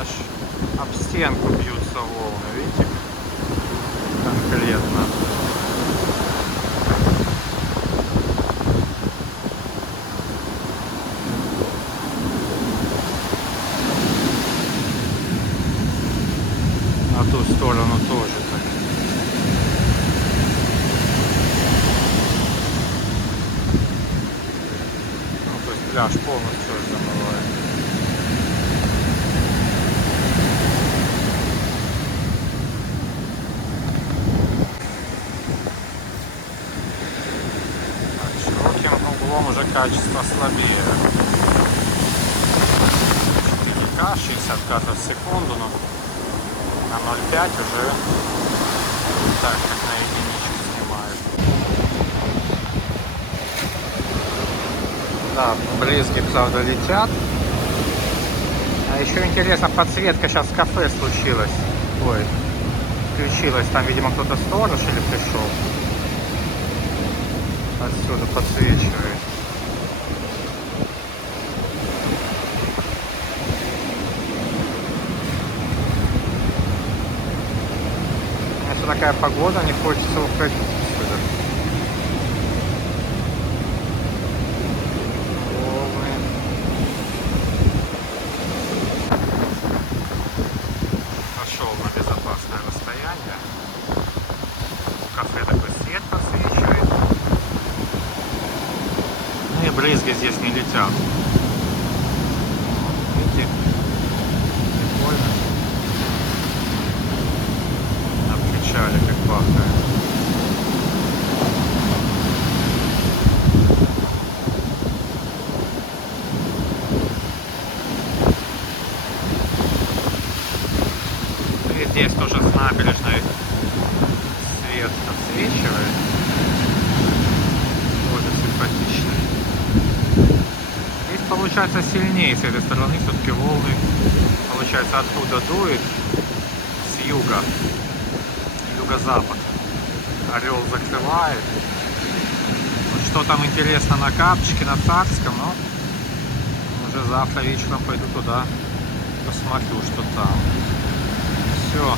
Аж об стенку бьются волны, видите? Конкретно. На ту сторону тоже так. Ну, то есть пляж полностью замывает. Так, широким углом уже качество слабее. 4К, 60 кадров в секунду, но на 0,5 уже так, как на единичку снимает. Да, брызги, правда, летят. А еще интересно, подсветка сейчас в кафе случилась. Ой, включилась. Там, видимо, кто-то сторож или пришел. Отсюда подсвечивает. Если такая погода, не хочется уходить отсюда. Волны. Пошел на безопасное расстояние. В кафе такой свет подсвечивает. Ну и брызги здесь не летят. Видите? Прикольно. На причале как пахнет. И здесь тоже с набережной свет подсвечивает. Тоже симпатично. Здесь получается сильнее с этой стороны, все-таки волны, получается, оттуда дует, с юга, юго-запад. Орел закрывает. Вот что там интересно на Капчике, на Царском, но уже завтра вечером пойду туда, посмотрю, что там. Все.